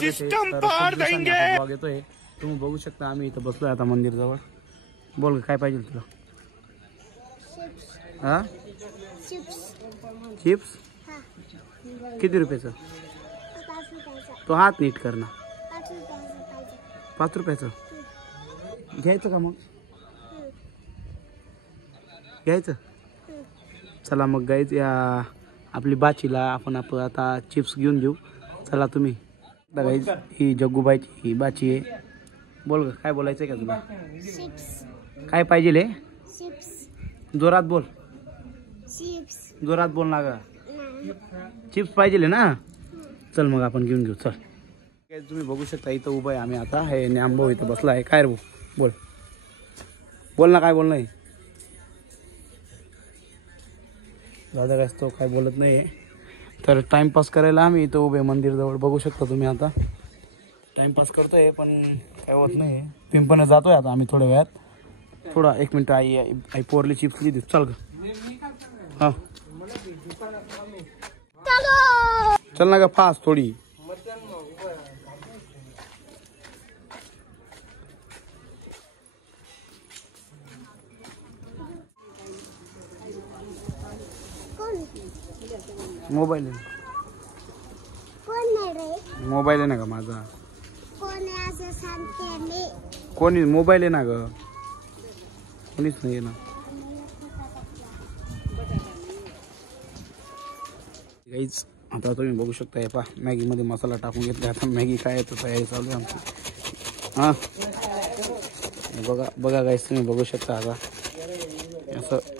System पार देंगे। येतोय तुम्ही बघू शकता, आम्ही इथं बसलोय आता मंदिर जवळ. बोल काय पाहिजे तुला? हा चिप्स किती रुपयाचं? तो हात नीट कर ना. 5 रुपयाचं घ्यायचं का? मग घ्यायचं. चला मग गाईज, या आपली बाचीला आपण आता चिप्स घेऊन देऊ. चला तुम्ही. गाईज ही जग्गूबाईची ही बाची आहे. बोल ग, काय बोलायचं का तुला? काय पाहिजे? जोरात बोल. जोरात बोल ना ग. चिप्स पाहिजे ना? चल मग आपण घेऊन घेऊ. चल. तुम्ही बघू शकता इथं उभं आहे आम्ही आता. हे न्यामभाऊ इथं बसला आहे. काय रे बोल, बोल ना, काय बोलणं आहे? दादा काय तो काय बोलत नाही. तर टाइमपास करायला आम्ही इथं उभे मंदिर जवळ. बघू शकता तुम्ही. आता टाइमपास करतोय पण काय होत नाही. पिंपण जातोय आता आम्ही थोड्या वेळात. थोडा 1 मिनिट. आई पोरली चिप्स लिहिली. चल ग. हा चल ना ग फास्ट थोडी. मोबाईल आहे. मोबाईल आहे ना ग माझा. कोणी मोबाईल आहे ना ग? कोणीच नाही ना. गाईज आता तुम्ही बघू शकता. हे पहा मॅगी मध्ये मसाला टाकून घेतला. आता मॅगी काय येतं तयारी चालू आहे आमची. हा बघा बघा गाईज, तुम्ही बघू शकता. आता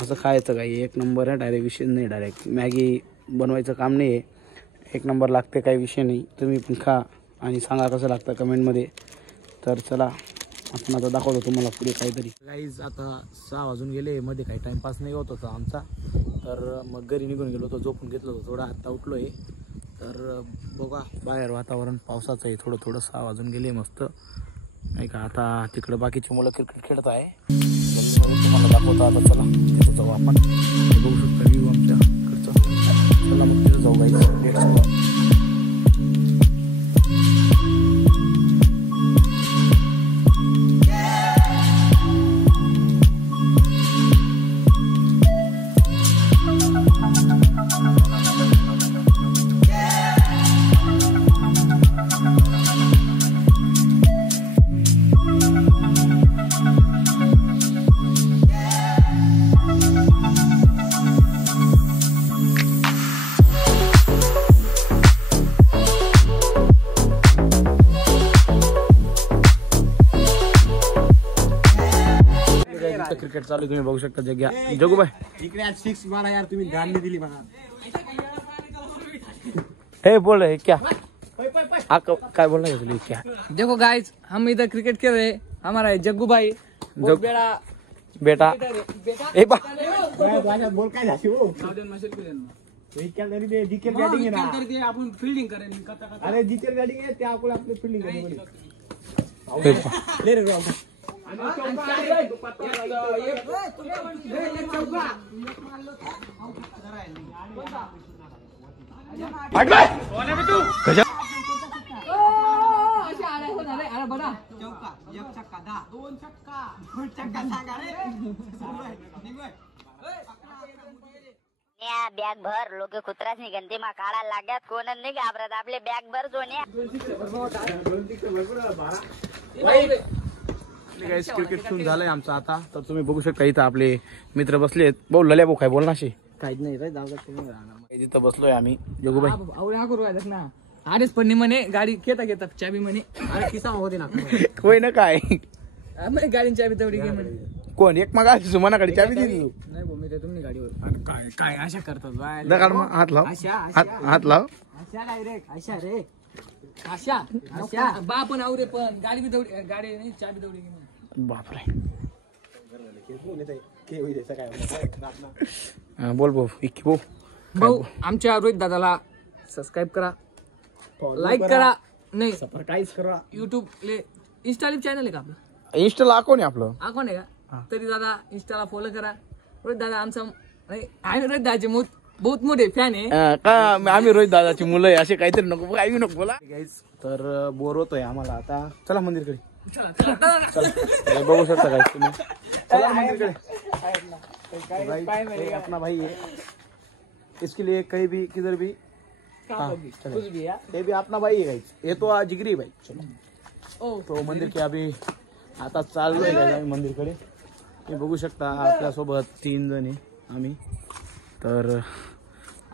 असं खायचं काही 1 नंबर आहे. डायरेक्ट विषय नाही. डायरेक्ट मॅगी बनवायचं काम नाही आहे. 1 नंबर लागते, काही विषय नाही. तुम्ही पण खा आणि सांगा कसं लागतं कमेंटमध्ये. तर चला आपण आता दाखवतो तुम्हाला पुढे काहीतरी. गाईज आता 6 वाजून गेले. मध्ये काही टाइमपास नाही होत होता आमचा. तर मग घरी निघून गेलो होतो. झोपून घेतलं होतं थोडं. आत्ता उठलो आहे. तर बघा बाहेर वातावरण पावसाचं आहे. थोडं 6 वाजून गेले मस्त नाही का. आता तिकडं बाकीची मुलं क्रिकेट खेळत आहे. तुम्हाला दाखवतो आता. चला तिथं जाऊ आपण. बघू शकता व्ह्यू आमच्या इकडचा. चला मग तिथं जाऊ गाईज. क्रिकेट चालू तुम्ही बघू शकता. जग्गूबाई इकडे आज 6 मारा यार. तुम्ही ध्यान नहीं दिली मला. हे बोल रहे क्या? काय बोल रहे हैं क्या? देखो गाइस, हम इधर क्रिकेट खेल रहे हैं. हमारा है जग्गू भाई. बेटा ए बा बोल काय झाली हो. बॅटिंग आपण फील्डिंग करेन. अरे जितेल बॅटिंग आहे ते आपण आपली फील्डिंग करेन. बॅग भर लोक कुत्राच निघते मा काढा लाग्यात. कोणच नाही घाबरत आपले बॅग भर. जोन्या क्रिकेट खेळून झालंय आमचं आता. तर तुम्ही बघू शकता इथं आपले मित्र बसलेत. भाऊ लल्या भाऊ काय बोलणार काहीच नाही रे. जाऊ तिथं बसलोय आम्ही. जग्गूबाई ना आधीच पण म्हणे गाडी घेता चाबी म्हणे. अरे किसा होते ना. होय ना काय गाडीची चाबी तेवढी घे म्हणे. कोण एक मग सुमनाकडे चाबी दिली नाही भाऊ, मी ते तुम्ही गाडीवर. काय अशा करतात? दगड मग हात लाव. हात लाव. अशा डायरेक्ट अशा रे. अशा बा पण आवरे पण गाडी बी तेवढी. गाडी नाही चाबी तेवढी घे म्हणे. बापरे. बोल भाऊ. इक्की भाऊ आमच्या रोहित दादाला सबस्क्राईब करा, लाईक करा. नाही सरप्राईज करा. युट्यूब इंस्टाला चॅनल आहे का आपलं? इंस्टाला अकाउंट आहे आपलं. अकाउंट आहे का? तरी दादा इंस्टाला फॉलो करा. रोहित दादा आमचा आहे. रोहित दादाचे मूत बहुत मोठे फॅन आहे. का आम्ही रोहित दादाची मुलं आहे असे काहीतरी नको काही नको बोला गाईज. तर बोर होतोय आम्हाला आता. चला मंदिरकडे. चला बघू शकता काय तुम्ही. चला मंदिरकडे. ये अपना भाई है, इसके लिए कहीं भी किधर भी कुछ भी ये भी अपना भाई है गाइस. ये तो जिगरी भाई. चलो तो मंदिर के अभी आता चाललोय आम्ही मंदिरकडे. हे बघू शकता आपल्यासोबत 3 जण आहे आम्ही. तर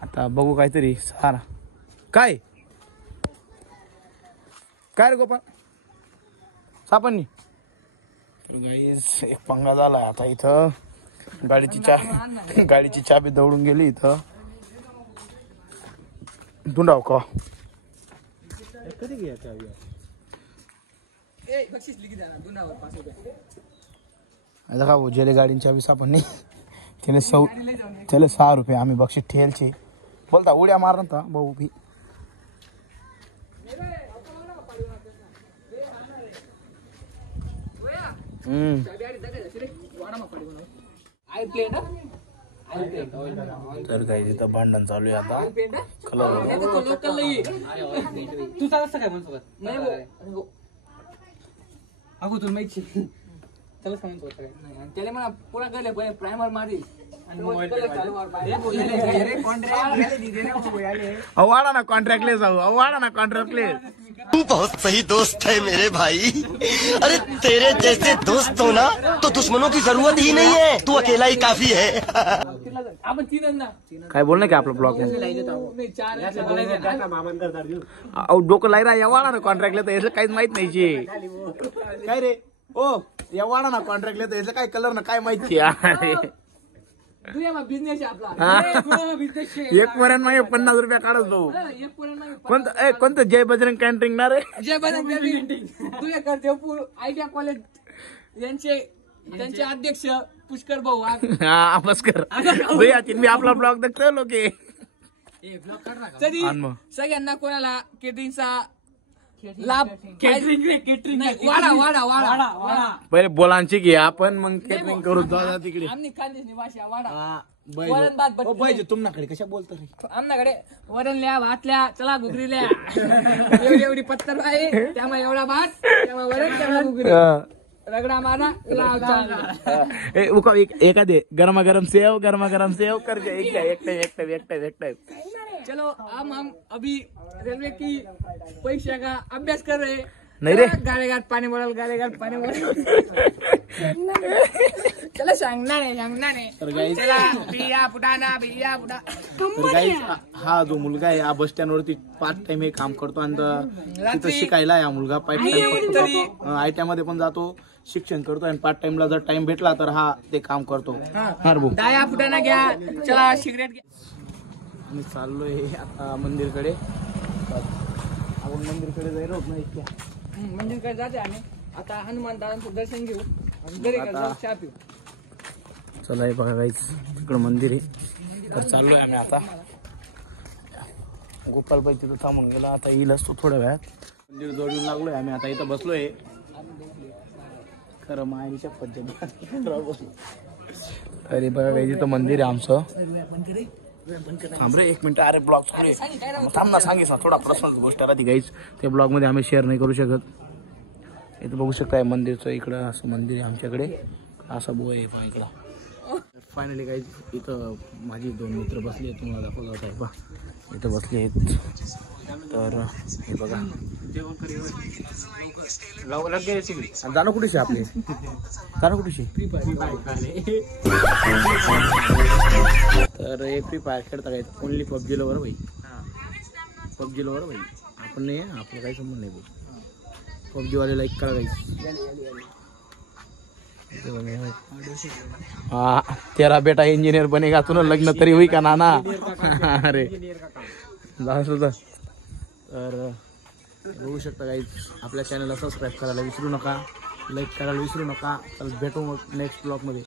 आता बघू काहीतरी सारा काय काय रे गोपाळ सापडणी. एक पंगा झाला आता इथं. गाडीची चाबी दौडून गेली इथं. धुंडाव का कधी घ्या चावी. आता का जेले गाडीची चाबी सापडणी. त्याला 6 रुपये आम्ही बक्षीस ठेलचे. बोलता उड्या मार ना भाऊ भी. तर काही तिथं भांडण चालू आहे आता. तू चालत काय म्हणतो अगो तुला माहिती त्याला सांगतो त्याला म्हणा पुरा गेले प्रायमर मारी वाड़ा ना कॉन्ट्रैक्ट ले जाओ. वाड़ा ना कॉन्ट्रैक्ट ले. तू बहुत सही दोस्त है मेरे भाई. अरे तेरे जैसे दोस्त हो ना तो दुश्मनों की जरूरत ही नहीं है. तू अकेला ही काफी है. आपण 3 ना काय बोलणं की आपलं ब्लॉग नाही 4 डोकं लायरा. या वाड़ा ना कॉन्ट्रॅक्ट लेता याचं काहीच माहित नाही. काय रे ओ या वाड़ा ना कॉन्ट्रॅक्ट लेता याचं काय कलर ना काय माहिती. बिझनेस आपला एक पर्यंत मागे 50 रुपये काढत भाऊ. कोणतं जय बजरंग कॅन्टरिंग ना रे. जय बजरंग तुझ्या देवपूर आयटीआय कॉलेज त्यांचे अध्यक्ष पुष्कर भाऊ. हा पुष्कर भैया मी आपला ब्लॉग बघतो लोक. तरी सगळ्यांना कोणाला केटरिंगचा लाभ केटरिंग वाडा वाडा वाडा पहिले बोलांची घे आपण मग केटरिंग करू. दादा तिकडे आमनी खानदेशनी भाषा वाडा वरण भात पाहिजे तुमच्याकडे कशा बोलतो रे. आमच्याकडे वरणल्या भातल्या चला घुगरील्या एवढी पत्तर आहे त्यामुळे एवढा भात त्यामुळे वरण त्यामुळे घुगरी रगडा मारा एखादे गरमागरम सेव करके एक टाइम. चलो हम अभी रेलवे की परीक्षा का अभ्यास कर रहे. नहीं रे गाड़ेघाट पानी बोल चला सांगणार आहे. चला बिया फुटाना. तर गाईज हा जो मुलगा आहे हा बस स्टँड वरती पार्ट टाइम हे काम करतो आणि तिथं शिकायला हा मुलगा पार्ट टाइम आयटीआय मध्ये पण जातो शिक्षण करतो आणि पार्ट टाइमला जर टाइम भेटला तर हा ते काम करतो. दाया फुटाना घ्या. चला सिगरेट घ्या. आम्ही चाललोय आता मंदिरकडे. आपण मंदिरकडे जायला होत नाही इतक्या. मंदिरकडे जाते आम्ही आता. हनुमान दादांचं दर्शन घेऊ आणि घरी चहा पिऊ. चला हे बघा गाईज तिकडं मंदिर आहे. तर चाललोय आम्ही आता. गोपालबाई तिथं थांबून गेला आता येईलच तो थोड्या वेळात. मंदिर जोडून लागलोय आम्ही आता. इथं बसलोय खरं मायच्या पद्धती. अरे बघा गाईज इथं मंदिर आहे आमचं. थांब रे 1 मिनिट. अरे ब्लॉग चालू आहे थांब ना. सांगितलं थोडा पर्सनल गोष्ट राहते गाईज ते ब्लॉग मध्ये आम्ही शेअर नाही करू शकत. इथं बघू शकताय मंदिरचं इकडं असं मंदिर आहे आमच्याकडे. असा बोय आहे पहा इकडं. फायनली गाईज इथं माझी 2 मित्र बसले आहेत. तुम्हाला दाखवलं होता आहे पहा इथं बसले आहेत. तर हे बघा जाणं कुठेशी आपले जाणं कुठेशी. तर हे फ्री फायर खेळता काय ओनली पबजी लवर भाई. पबजी लवर भाई आपण नाही आपलं काही संबंध नाही भाई. पबजी वाले लाईक करा गाइस. हाँ तेरा बेटा इंजीनियर बनेगा तुला लग्न तरी होई का नाना. अरे तर बघू शकता गाइस आपल्या चॅनलला सबस्क्राईब करायला विसरू नका. लाईक करायला विसरू नका. तर भेटू मग नेक्स्ट ब्लॉग मध्ये.